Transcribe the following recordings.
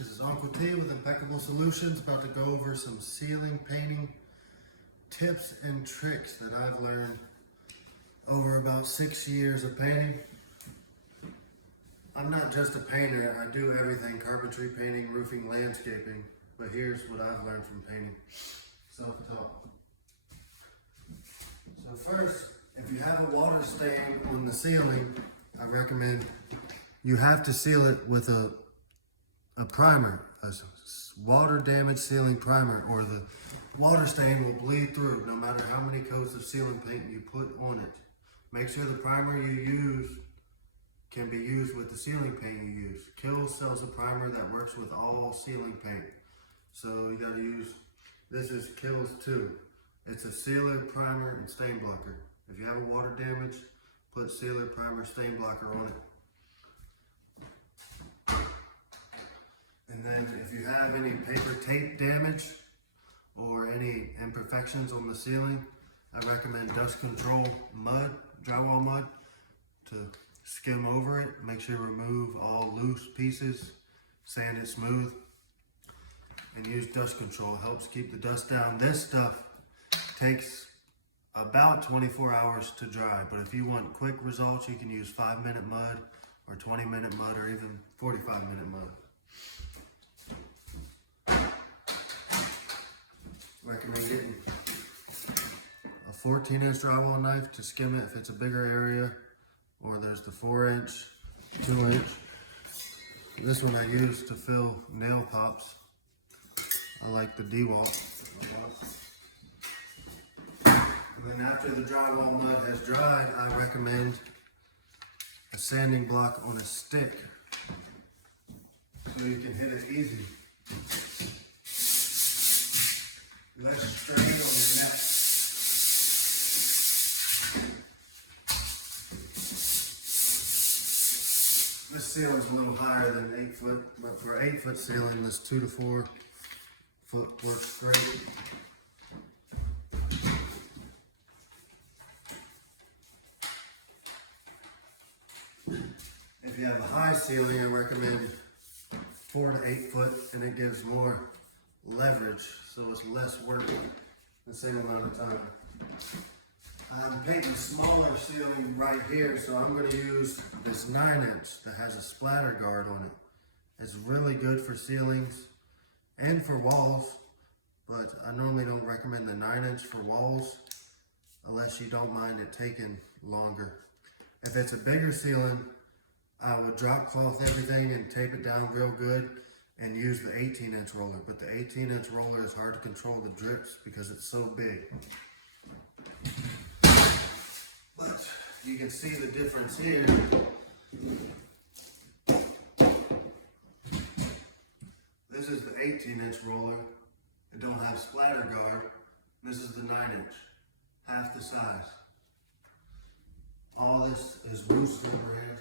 This is Uncle T with Impeccable Solutions, about to go over some ceiling painting tips and tricks that I've learned over about 6 years of painting. I'm not just a painter, I do everything: carpentry, painting, roofing, landscaping. But here's what I've learned from painting. Self-taught. So first, if you have a water stain on the ceiling, I recommend you have to seal it with a primer, a water damage ceiling primer, or the water stain will bleed through no matter how many coats of ceiling paint you put on it. Make sure the primer you use can be used with the ceiling paint you use. Kills sells a primer that works with all ceiling paint. So you gotta use, this is Kills 2. It's a sealer, primer, and stain blocker. If you have a water damage, put sealer, primer, stain blocker on it. And then if you have any paper tape damage or any imperfections on the ceiling, I recommend dust control mud, drywall mud, to skim over it. Make sure to remove all loose pieces, sand it smooth, and use dust control. It helps keep the dust down. This stuff takes about 24 hours to dry, but if you want quick results, you can use 5-minute mud or 20-minute mud or even 45-minute mud. Recommend getting a 14-inch drywall knife to skim it if it's a bigger area, or there's the 4-inch, 2-inch. This one I use to fill nail pops. I like the DeWalt. And then after the drywall mud has dried, I recommend a sanding block on a stick so you can hit it easy. Less strain on your neck. This ceiling's a little higher than 8 foot, but for 8 foot ceiling, this 2 to 4 foot works great. If you have a high ceiling, I recommend 4 to 8 foot, and it gives more leverage, so it's less work the same amount of time. I'm painting a smaller ceiling right here, so I'm going to use this 9-inch that has a splatter guard on it. It's really good for ceilings and for walls, but I normally don't recommend the 9-inch for walls unless you don't mind it taking longer. If it's a bigger ceiling, I would drop cloth everything and tape it down real good and use the 18-inch roller. But the 18-inch roller is hard to control the drips because it's so big. But you can see the difference here. This is the 18-inch roller. It don't have splatter guard. This is the 9-inch, half the size. All this is loose overhead.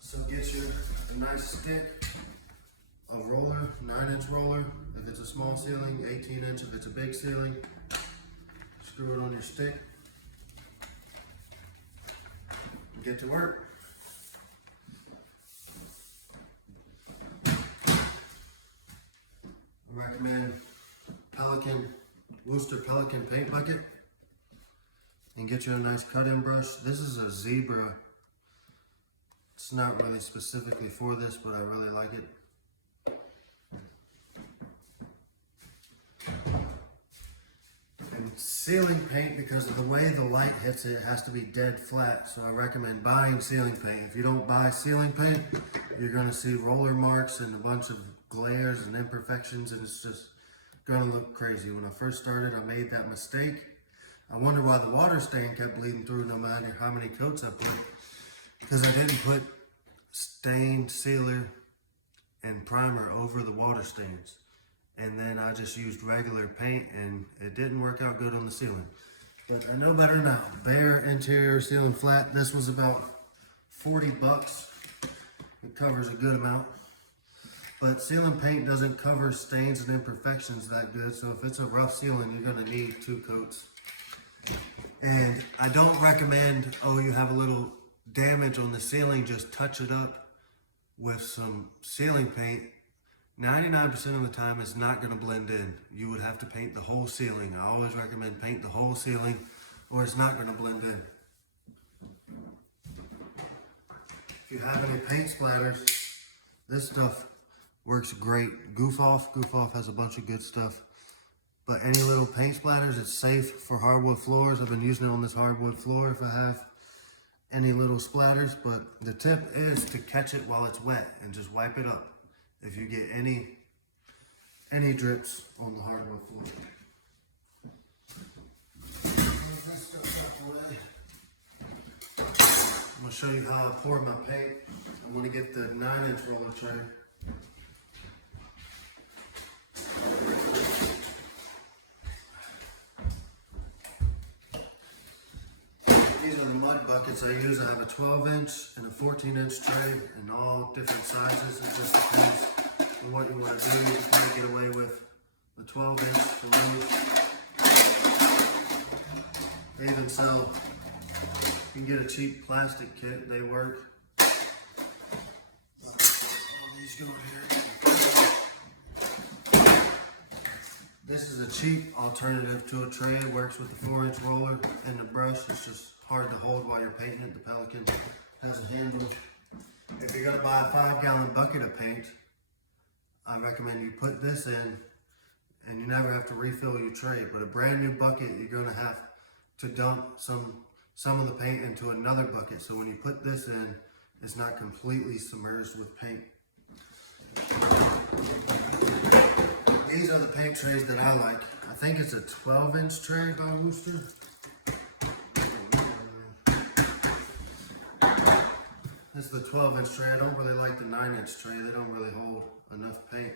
So get you a nice stick, a roller, 9-inch roller. If it's a small ceiling, 18-inch if it's a big ceiling. Screw it on your stick and get to work. I recommend Worcester Pelican paint bucket, and get you a nice cut-in brush. This is a zebra. It's not really specifically for this, but I really like it. And ceiling paint, because of the way the light hits it, it has to be dead flat. So I recommend buying ceiling paint. If you don't buy ceiling paint, you're gonna see roller marks and a bunch of glares and imperfections, and it's just gonna look crazy. When I first started, I made that mistake. I wonder why the water stain kept bleeding through no matter how many coats I put, because I didn't put stain, sealer, and primer over the water stains. And then I just used regular paint, and it didn't work out good on the ceiling. But I know better now. Bare interior ceiling flat. This was about 40 bucks. It covers a good amount. But ceiling paint doesn't cover stains and imperfections that good. So if it's a rough ceiling, you're gonna need 2 coats. And I don't recommend, oh, you have a little damage on the ceiling, just touch it up with some ceiling paint. 99% of the time it's not going to blend in. You would have to paint the whole ceiling. I always recommend paint the whole ceiling or it's not going to blend in. If you have any paint splatters, this stuff works great. Goof Off has a bunch of good stuff. But any little paint splatters, it's safe for hardwood floors. I've been using it on this hardwood floor if I have any little splatters. But the tip is to catch it while it's wet and just wipe it up if you get any drips on the hardwood floor. I'm going to show you how I pour my paint. I'm going to get the 9-inch roller tray. These are the mud buckets I use. I have a 12-inch and a 14-inch tray in all different sizes. It just depends on what you want to do. You can kind of get away with the 12-inch for me. They even sell, you can get a cheap plastic kit. They work. These go here. This is a cheap alternative to a tray. It works with the 4-inch roller and the brush. It's just hard to hold while you're painting it. The Pelican has a handle. If you're gonna buy a 5-gallon bucket of paint, I recommend you put this in and you never have to refill your tray. But a brand new bucket, you're gonna have to dump some of the paint into another bucket. So when you put this in, it's not completely submerged with paint. These are the paint trays that I like. I think it's a 12-inch tray by Wooster. This is the 12-inch tray. I don't really like the 9-inch tray. They don't really hold enough paint.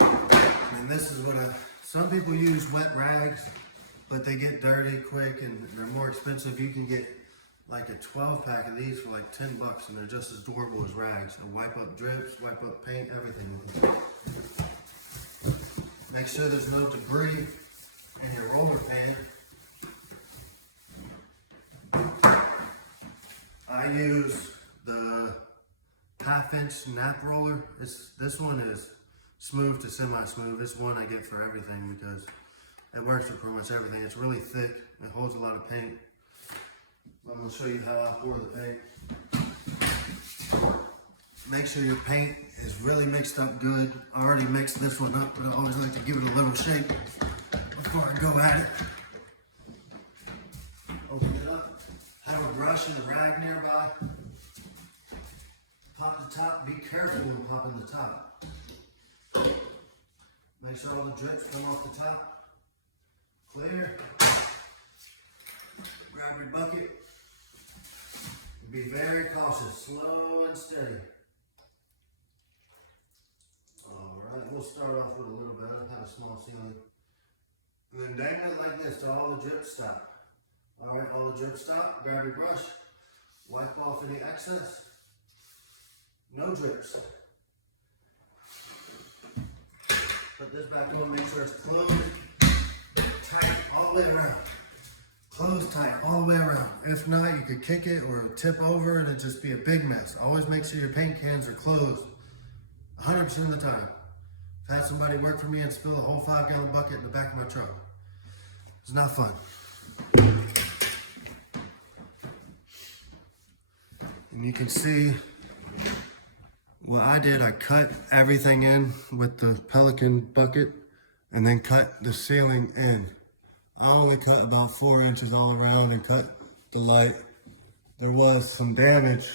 And this is what some people use wet rags, but they get dirty quick and they're more expensive. You can get like a 12-pack of these for like $10 and they're just as durable as rags. They'll wipe up drips, wipe up paint, everything. Make sure there's no debris in your roller pan. I use the 1/2-inch nap roller. This one is smooth to semi-smooth. It's one I get for everything because it works for pretty much everything. It's really thick. It holds a lot of paint. I'm going to show you how I pour the paint. Make sure your paint is really mixed up good. I already mixed this one up, but I always like to give it a little shake before I go at it. Open it up. Have a brush and a rag nearby. Pop the top. Be careful when popping the top. Make sure all the drips come off the top. Clear. Grab your bucket. Be very cautious, slow and steady. Alright, we'll start off with a little bit. I have a small ceiling. And then dangle it like this till all the drips stop. Alright, all the drips stop. Grab your brush. Wipe off any excess. No drips. Put this back on, make sure it's closed, tight all the way around. Close tight all the way around. If not, you could kick it or tip over and it'd just be a big mess. Always make sure your paint cans are closed 100% of the time. I've had somebody work for me and spill a whole 5-gallon bucket in the back of my truck. It's not fun. And you can see what I did. I cut everything in with the Pelican bucket and then cut the ceiling in. I only cut about 4 inches all around and cut the light. There was some damage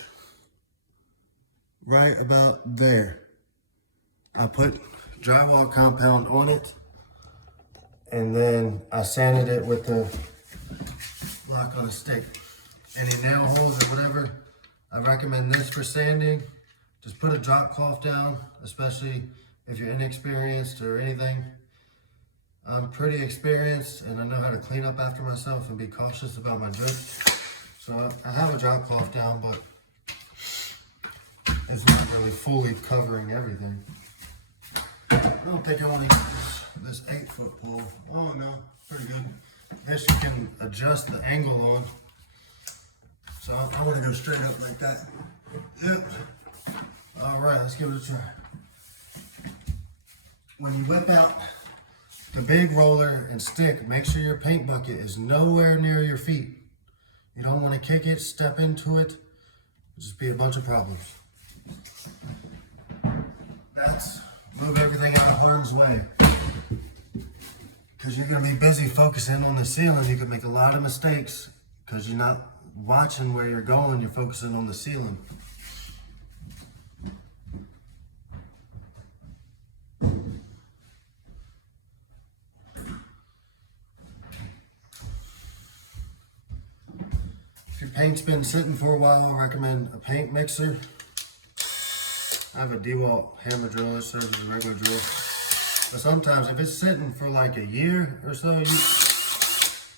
right about there. I put drywall compound on it and then I sanded it with the block on a stick. Any nail holes or whatever, I recommend this for sanding. Just put a drop cloth down, especially if you're inexperienced or anything. I'm pretty experienced and I know how to clean up after myself and be cautious about my drips. So I have a drop cloth down, but it's not really fully covering everything. I don't think I want to use this 8-foot pole. Oh no, pretty good. I guess you can adjust the angle on. So I want to go straight up like that. Yep. All right, let's give it a try. When you whip out the big roller and stick, make sure your paint bucket is nowhere near your feet. You don't want to kick it, step into it. It'll just be a bunch of problems. That's move everything out of harm's way. Because you're going to be busy focusing on the ceiling, you can make a lot of mistakes because you're not watching where you're going, you're focusing on the ceiling. If your paint's been sitting for a while, I recommend a paint mixer. I have a DeWalt hammer drill that serves as a regular drill. But sometimes if it's sitting for like a year or so,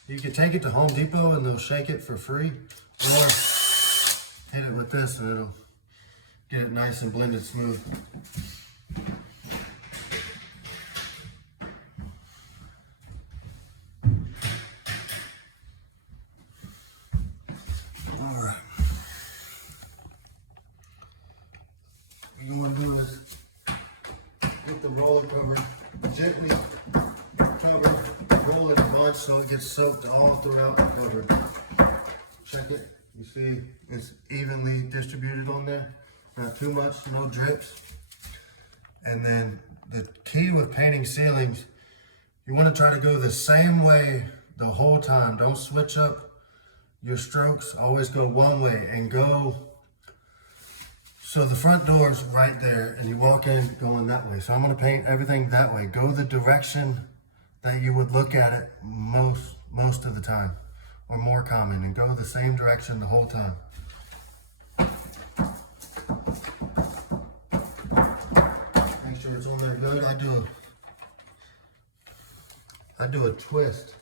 you can take it to Home Depot and they'll shake it for free. Or hit it with this and it'll get it nice and blended smooth. All right. What you want to do is with the roller cover, gently cover, roll it a bunch so it gets soaked all throughout the cover. Check it. You see it's evenly distributed on there. Not too much, no drips. And then the key with painting ceilings, you want to try to go the same way the whole time. Don't switch up your strokes. Always go one way and go. So the front door is right there and you walk in going that way. So I'm going to paint everything that way. Go the direction that you would look at it most of the time, or more common, and go the same direction the whole time. Make sure it's on there good. I do a twist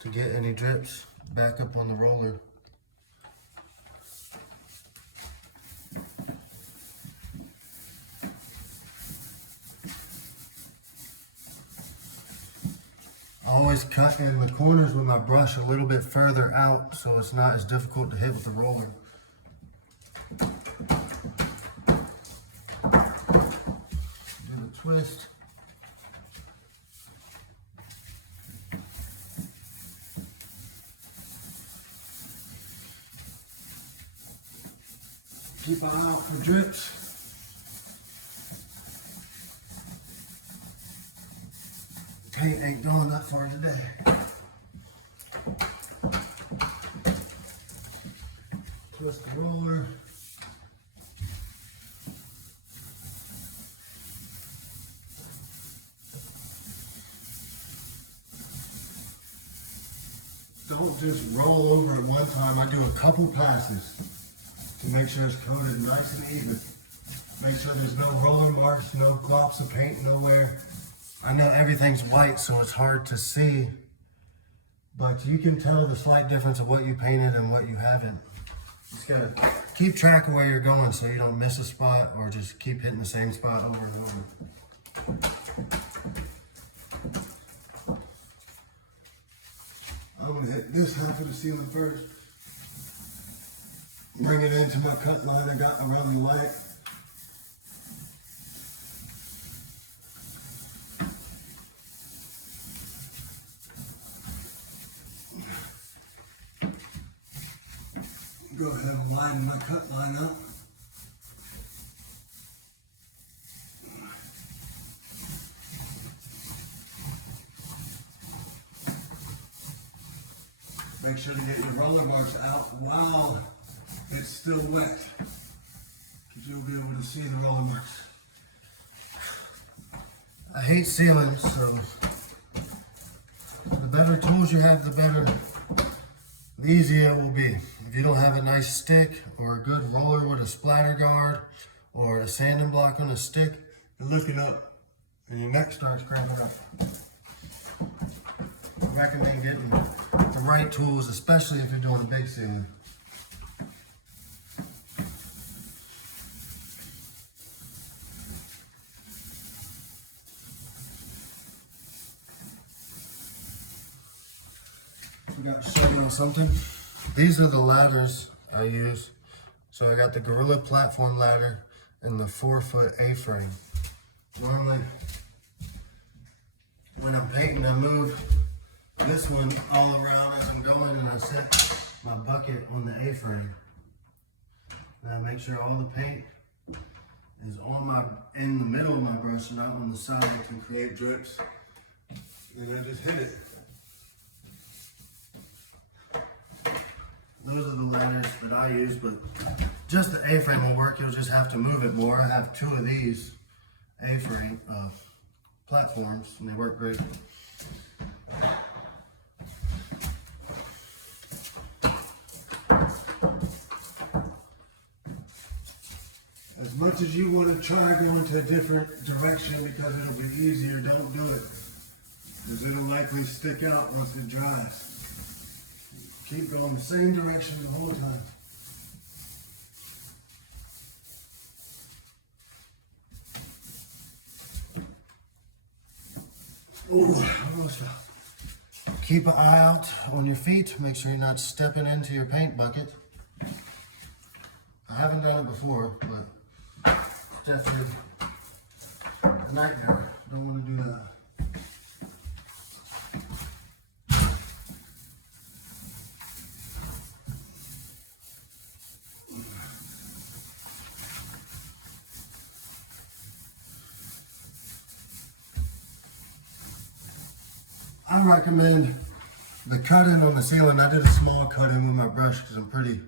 to get any drips back up on the roller. I always cut in the corners with my brush a little bit further out so it's not as difficult to hit with the roller. Do a twist. Keep an eye out for drips. Paint ain't going that far today. Twist the roller. Don't just roll over at one time. I do a couple passes to make sure it's coated nice and even. Make sure there's no roller marks, no globs of paint nowhere. I know everything's white, so it's hard to see, but you can tell the slight difference of what you painted and what you haven't. Just gotta keep track of where you're going so you don't miss a spot or just keep hitting the same spot over and over. I'm gonna hit this half of the ceiling first. Bring it into my cut line I got around the light. Go ahead and line my cut line up. Make sure to get your roller marks out while it's still wet, because you'll be able to see the roller marks. I hate ceilings, so the better tools you have, the easier it will be. If you don't have a nice stick or a good roller with a splatter guard or a sanding block on a stick, you're looking up and your neck starts cramping up. I recommend getting the right tools, especially if you're doing a big ceiling. I got to show you something. These are the ladders I use. So I got the Gorilla platform ladder and the 4-foot A-frame. Normally, when I'm painting, I move this one all around as I'm going, and I set my bucket on the A-frame. And I make sure all the paint is in the middle of my brush and not on the side to create drips. And I just hit it. Those are the ladders that I use, but just the A-frame will work. You'll just have to move it more. I have 2 of these A-frame platforms, and they work great. As much as you want to try going to a different direction because it'll be easier, don't do it. Because it'll likely stick out once it dries. Keep going the same direction the whole time. Ooh, almost fell. Keep an eye out on your feet. Make sure you're not stepping into your paint bucket. I haven't done it before, but it's definitely a nightmare. Don't want to do that. I recommend the cutting on the ceiling. I did a small cutting with my brush because I'm pretty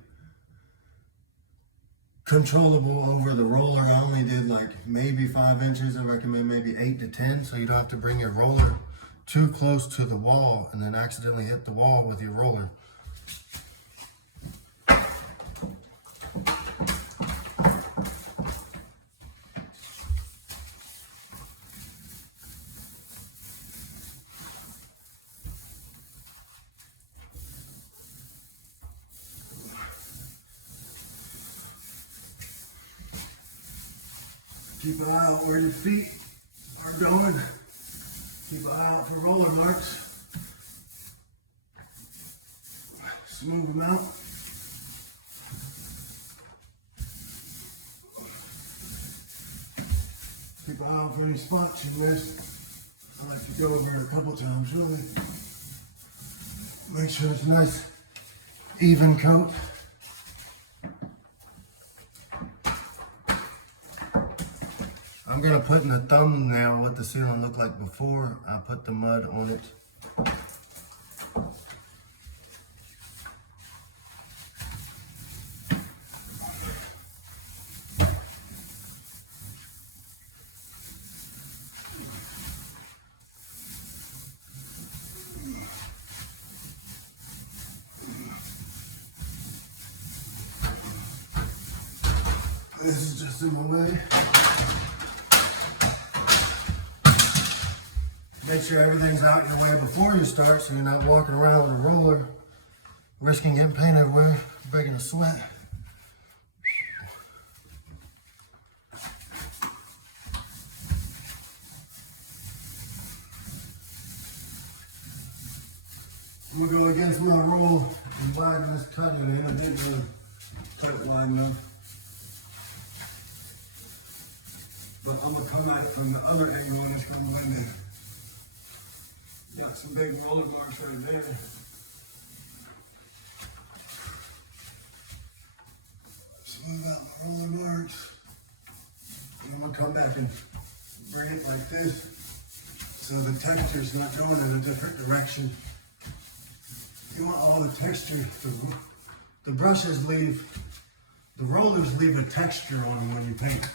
controllable over the roller. I only did like maybe 5 inches. I recommend maybe 8 to 10, so you don't have to bring your roller too close to the wall and then accidentally hit the wall with your roller. Keep an eye out where your feet are going. Keep an eye out for roller marks. Smooth them out. Keep an eye out for any spots you missed. I like to go over it a couple times, really. Make sure it's a nice, even coat. I'm gonna put in a thumbnail what the ceiling looked like before I put the mud on it. This is just in my way. Make sure everything's out your way before you start so you're not walking around with a roller, risking getting paint everywhere, breaking a sweat. I'm gonna go against my rule and widen this cutting in. I didn't really cut it wide enough. But I'm gonna come at it from the other angle and it's gonna blend in. Got some big roller marks right there. Smooth out my roller marks. And I'm gonna come back and bring it like this so the texture's not going in a different direction. You want all the texture, the brushes leave, the rollers leave a texture on them when you paint.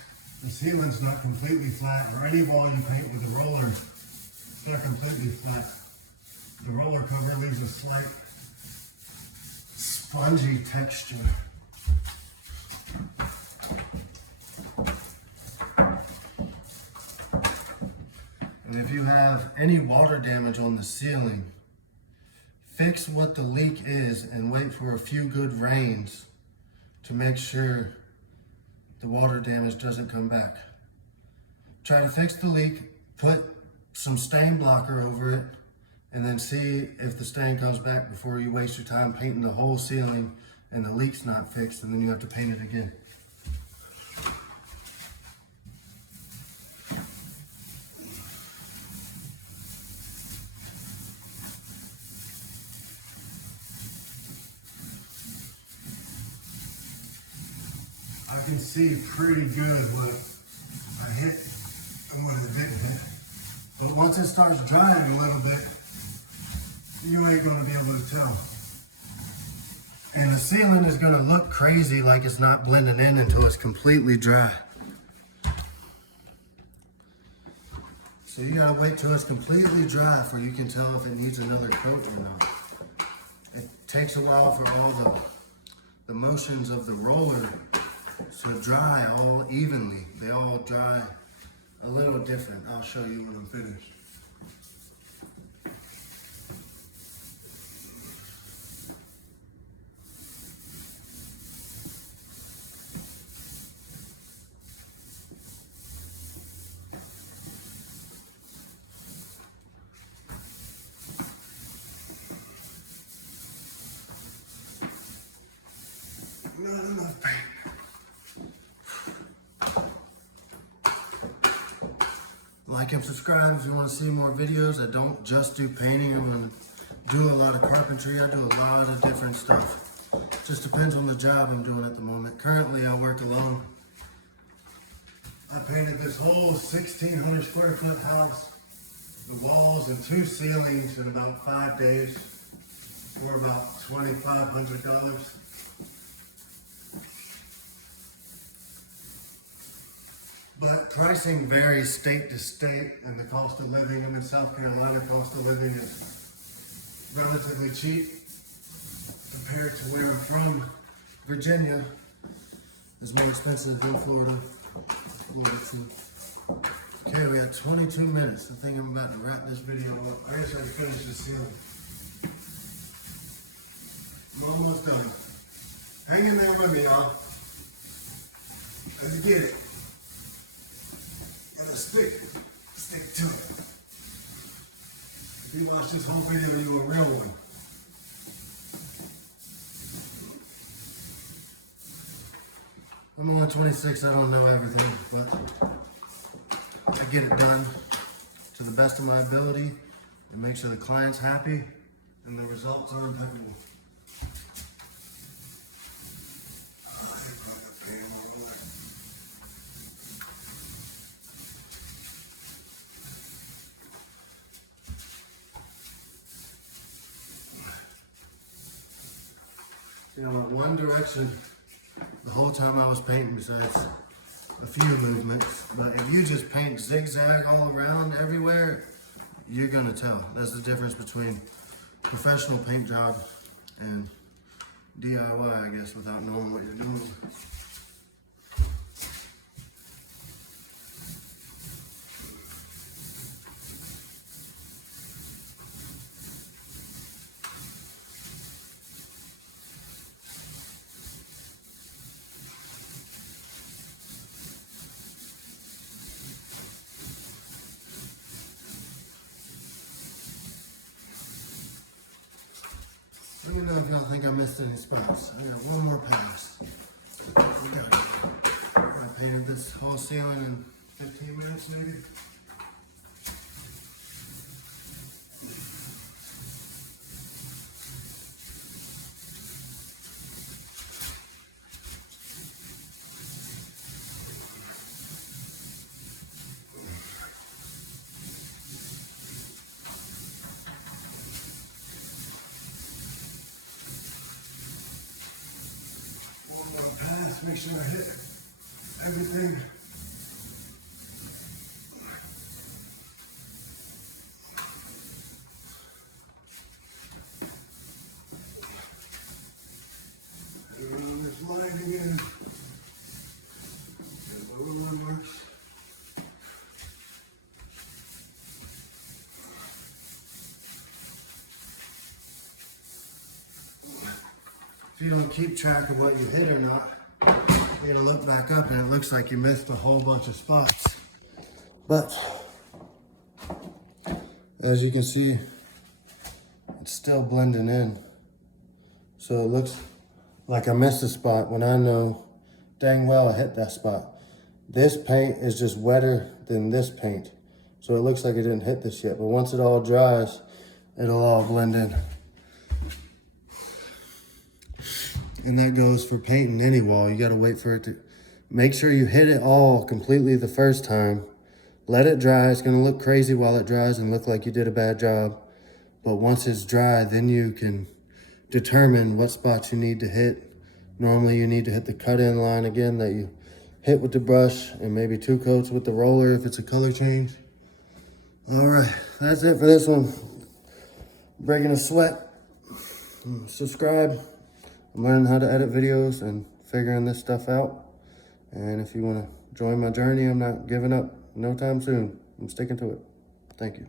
The ceiling's not completely flat, or any wall you paint with a roller, they're completely flat. The roller cover leaves a slight spongy texture. And if you have any water damage on the ceiling, fix what the leak is and wait for a few good rains to make sure the water damage doesn't come back. Try to fix the leak, put some stain blocker over it, and then see if the stain comes back before you waste your time painting the whole ceiling and the leak's not fixed, and then you have to paint it again. I can see pretty good what I hit and what it didn't hit. But once it starts drying a little bit, you ain't gonna be able to tell. And the ceiling is gonna look crazy like it's not blending in until it's completely dry. So you gotta wait till it's completely dry before you can tell if it needs another coat or not. It takes a while for all the motions of the roller to dry all evenly. They all dry a little different. I'll show you when I'm finished. Not enough paint. Like and subscribe if you want to see more videos. I don't just do painting. I'm going to do a lot of carpentry. I do a lot of different stuff. Just depends on the job I'm doing at the moment. Currently, I work alone. I painted this whole 1,600 square foot house, the walls and 2 ceilings in about 5 days for about $2,500. But pricing varies state to state, and the cost of living. I'm in South Carolina, cost of living is relatively cheap compared to where I'm from. Virginia is more expensive than Florida. Okay, we have 22 minutes. I think I'm about to wrap this video up. I just have to finish the ceiling. I'm almost done. Hang in there with me, y'all. Let's get it. Stick to it. If you watch this whole video, you're a real one. I'm only 26, I don't know everything, but I get it done to the best of my ability and make sure the client's happy and the results are impeccable. You know, in one direction the whole time I was painting, besides a few movements. But if you just paint zigzag all around everywhere, you're gonna tell. That's the difference between professional paint job and DIY, I guess, without knowing what you're doing. Let me know if y'all think I missed any spots. I got one more pass. I painted this whole ceiling in 15 minutes maybe. Pass, make sure I hit everything. And this line again. And the roller works. If you don't keep track of what you hit or not, you're gonna look back up and it looks like you missed a whole bunch of spots. But as you can see, it's still blending in. So it looks like I missed a spot when I know dang well I hit that spot. This paint is just wetter than this paint. So it looks like it didn't hit this yet, but once it all dries, it'll all blend in. And that goes for painting any wall. You gotta wait for it to, make sure you hit it all completely the first time. Let it dry. It's gonna look crazy while it dries and look like you did a bad job. But once it's dry, then you can determine what spots you need to hit. Normally you need to hit the cut-in line again that you hit with the brush, and maybe 2 coats with the roller if it's a color change. All right, that's it for this one. Breaking a sweat. Subscribe. I'm learning how to edit videos and figuring this stuff out. And if you want to join my journey, I'm not giving up no time soon. I'm sticking to it. Thank you.